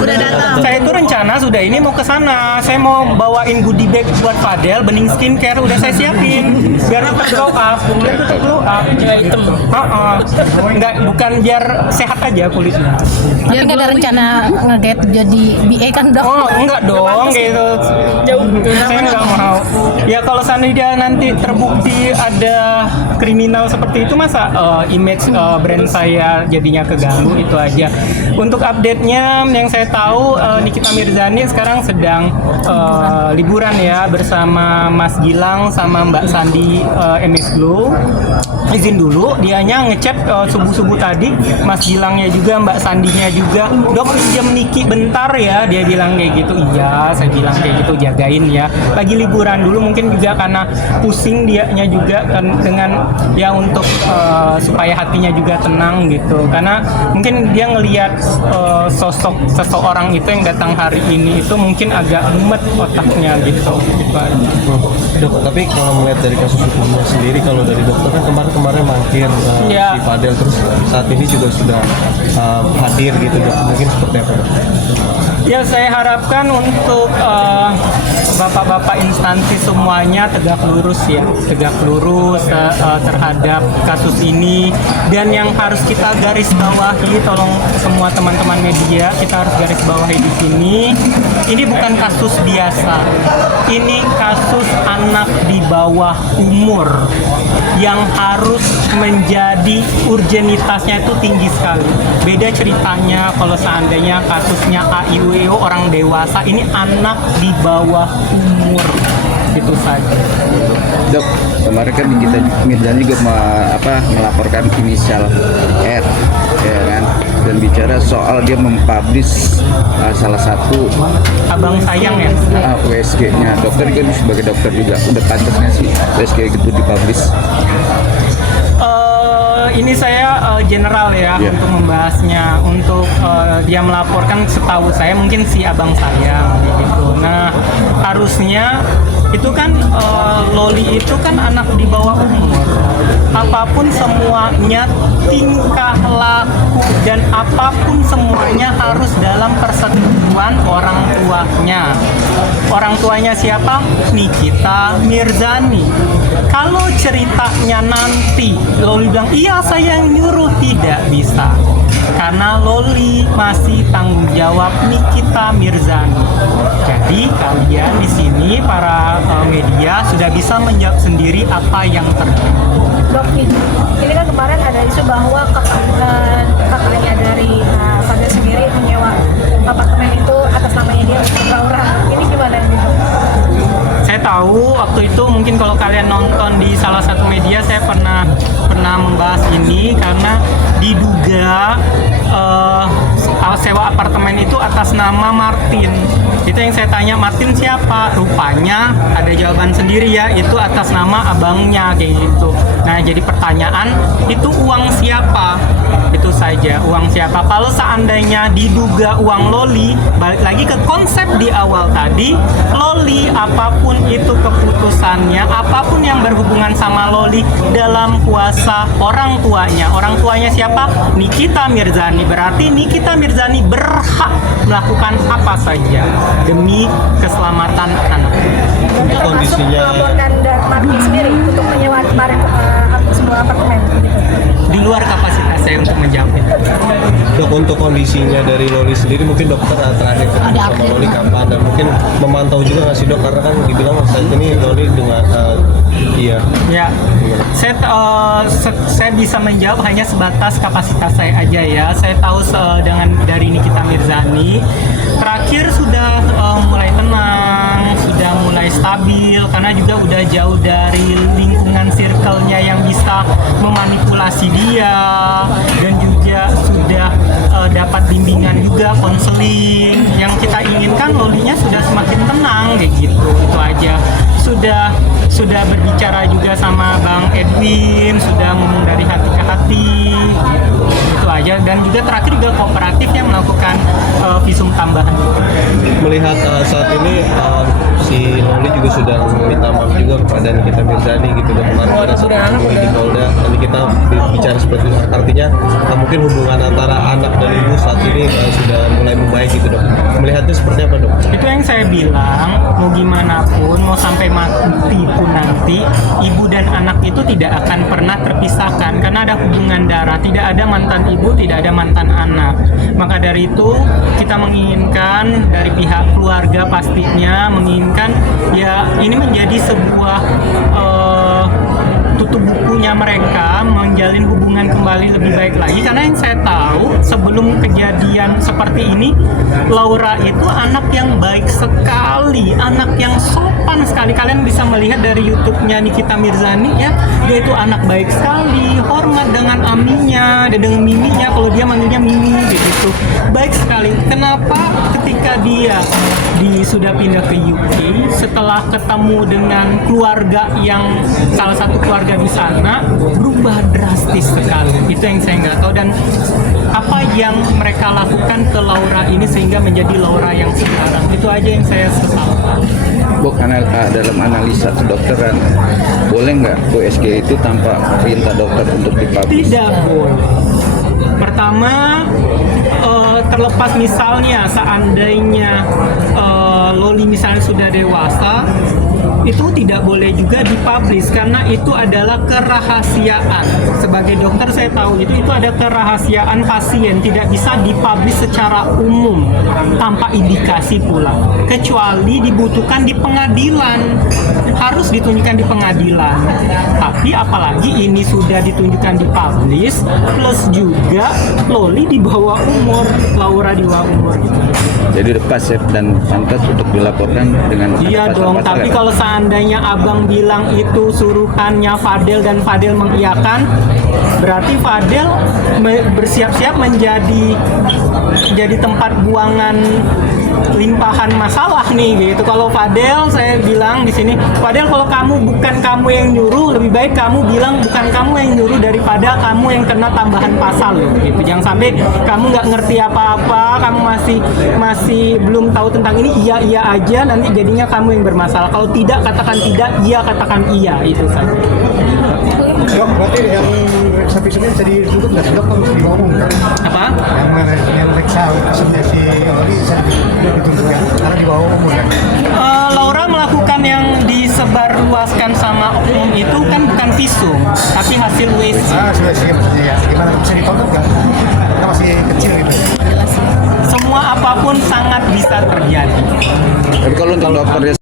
Udah datang. Saya itu rencana sudah ini mau ke sana. Saya mau bawain goodie bag buat Fadel, bening skincare udah saya siapin. Biar tetap glow up, biar tetap glow up. Hitam. Enggak, bukan biar sehat aja kulitnya. Tapi nggak ada rencana nge-get jadi BA kan dok? Oh enggak dong gitu. Saya nggak mau. Ya kalau seandainya nanti terbukti ada kriminal seperti itu, masa image brand saya jadinya keganggu, itu aja. Untuk update-nya yang saya tahu, Nikita Mirzani sekarang sedang liburan ya bersama Mas Gilang sama Mbak Sandi MS Glow. Izin dulu, dianya ngechat subuh-subuh tadi, Mas Gilangnya juga, Mbak Sandinya juga, dok pinjam Niki bentar ya, dia bilang kayak gitu. Iya, saya bilang kayak gitu, jagain ya. Lagi liburan dulu mungkin juga karena pusing dianya juga kan, dengan ya untuk supaya hatinya juga tenang gitu. Karena mungkin dia ngelihat sosok seseorang itu yang datang hari ini itu mungkin agak mumet otaknya gitu. Dok, tapi kalau melihat dari kasus hukumnya sendiri, kalau dari dokter kan kemarin mangkir si Fadel, terus saat ini juga sudah hadir gitu dok, mungkin seperti apa dok? Ya saya harapkan untuk bapak-bapak instansi semuanya tegak lurus ya, tegak lurus terhadap kasus ini. Dan yang harus kita garis bawahi, tolong semua teman-teman media, kita harus garis bawahi di sini. Ini bukan kasus biasa, ini kasus anak di bawah umur yang harus menjadi urgenitasnya itu tinggi sekali. Beda ceritanya kalau seandainya kasusnya AIWO orang dewasa, ini anak di bawah umur, itu saja. Dok, kemarin kan Nikita Mirzani juga melaporkan inisial R, ya kan, dan bicara soal dia mempublish salah satu abang sayang ya. USG-nya. Dokter kan sebagai dokter juga, udah pantasnya sih USG itu dipublish? Ini saya general ya untuk membahasnya. Untuk dia melaporkan, setahu saya mungkin si abang sayang gitu. Nah harusnya itu kan Loli itu kan anak di bawah umur. Apapun semuanya, tingkah laku dan apapun semuanya harus dalam persetujuan orang tuanya. Orang tuanya siapa? Nikita Mirzani. Kalau ceritanya nanti Loli bilang iya saya yang nyuruh, tidak bisa. Karena Loli masih tanggung jawab Nikita Mirzani. Jadi kalian di sini para media sudah bisa menjawab sendiri apa yang terjadi. Dok, ini kan kemarin ada isu bahwa kakaknya dari Fadel sendiri menyewa apartemen itu atas namanya dia untuk beberapa orang. Ini gimana nih dok? Saya tahu waktu itu mungkin kalau kalian nonton di salah satu media, saya pernah membahas ini karena diduga sewa apartemen itu atas nama Martin. Itu yang saya tanya, Martin siapa? Rupanya ada jawaban sendiri ya, itu atas nama abangnya kayak gitu. Nah jadi pertanyaan, itu uang siapa? Itu saja, uang siapa? Kalau seandainya diduga uang Loli, balik lagi ke konsep di awal tadi, Loli apapun itu keputusannya, apapun yang berhubungan sama Loli dalam kuasa orang tuanya. Orang tuanya siapa? Nikita Mirzani. Berarti Nikita Mirzani berhak melakukan apa saja demi keselamatan anak. Untuk kondisinya melaporkan Martin sendiri untuk menyewa sebuah apartemen gitu. Di luar kapasitas saya untuk menjawab itu. Dok, untuk kondisinya dari Loli sendiri, mungkin dokter terakhir ketemu sama Loli kapan, dan mungkin memantau juga nggak sih dok, karena kan dibilang saat ini Loli dengan Ya, saya bisa menjawab hanya sebatas kapasitas saya aja ya. Saya tahu dengan dari Nikita Mirzani terakhir sudah mulai tenang, sudah mulai stabil karena juga udah jauh dari lingkungan circle-nya yang bisa memanipulasi dia, dan juga sudah dapat bimbingan juga, konseling. Yang kita inginkan Lolinya sudah semakin tenang kayak gitu, itu aja. Sudah berbicara juga sama Bang Edwin, sudah ngomong dari hati ke hati, itu aja. Dan juga terakhir juga kooperatif yang melakukan visum tambahan. Melihat saat ini si Loli juga sudah meminta maaf juga kepada Nikita Mirzani gitu, dan kemarin ada satu di Polda, nanti kita bicara seperti itu. Artinya mungkin hubungan antara anak dan ibu saat ini sudah mulai membaik kayak gitu dok. Melihatnya seperti apa dok? Itu yang saya bilang, mau gimana pun, mau sampai mati pun nanti, ibu dan anak itu tidak akan pernah terpisahkan karena ada hubungan darah. Tidak ada mantan ibu, tidak ada mantan anak. Maka dari itu kita menginginkan dari pihak keluarga pastinya menginginkan ya ini menjadi sebuah tutup bukunya mereka, menjalin hubungan kembali lebih baik lagi. Karena yang saya tahu sebelum kejadian seperti ini, Laura itu anak yang baik sekali, anak yang sopan sekali. Kalian bisa melihat dari YouTube-nya Nikita Mirzani ya, dia itu anak baik sekali, hormat dengan aminya, dengan miminya, kalau dia manggilnya mimi gitu, baik sekali. Kenapa ketika dia sudah pindah ke UK, setelah ketemu dengan keluarga yang salah satu keluarga di sana, berubah drastis sekali. Itu yang saya nggak tahu, dan apa yang mereka lakukan ke Laura ini sehingga menjadi Laura yang sekarang. Itu aja yang saya sesalkan. Bu, dalam analisa kedokteran, boleh nggak USG itu tanpa perintah dokter untuk dipublish? Tidak boleh. Pertama, terlepas misalnya seandainya Loli misalnya sudah dewasa, itu tidak boleh juga dipublish karena itu adalah kerahasiaan. Sebagai dokter saya tahu itu ada kerahasiaan pasien, tidak bisa dipublish secara umum tanpa indikasi pula, kecuali dibutuhkan di pengadilan, harus ditunjukkan di pengadilan. Tapi apalagi ini sudah ditunjukkan dipublish, plus juga Loli di bawah umur, Laura di bawah umur gitu. Jadi lepas ya, dan pantas untuk dilaporkan dengan Iya dong, tapi kalau seandainya abang bilang itu suruhannya Fadel dan Fadel mengiyakan, berarti Fadel bersiap-siap menjadi tempat buangan limpahan masalah nih gitu. Kalau Fadel, saya bilang di sini, Fadel kalau bukan kamu yang nyuruh, lebih baik kamu bilang bukan kamu yang nyuruh daripada kamu yang kena tambahan pasal loh gitu. Jangan sampai kamu nggak ngerti apa-apa, kamu masih belum tahu tentang ini, iya aja, nanti jadinya kamu yang bermasalah. Kalau tidak katakan tidak, iya katakan iya, itu saja. Dok, berarti yang sapi-sapi bisa ditutup nggak sih dok? Kalau bisa diomongkan? Apa? Yang reksa kasusnya si Oli bisa ditutup ya? Karena di bawah umur kan? Laura melakukan yang disebarluaskan sama oknum itu kan bukan visum, tapi hasil WC. Sudah sih maksudnya ya. Gimana bisa ditonton nggak? Kita masih kecil gitu. Semua apapun sangat bisa terjadi. Tapi kalau untuk dokter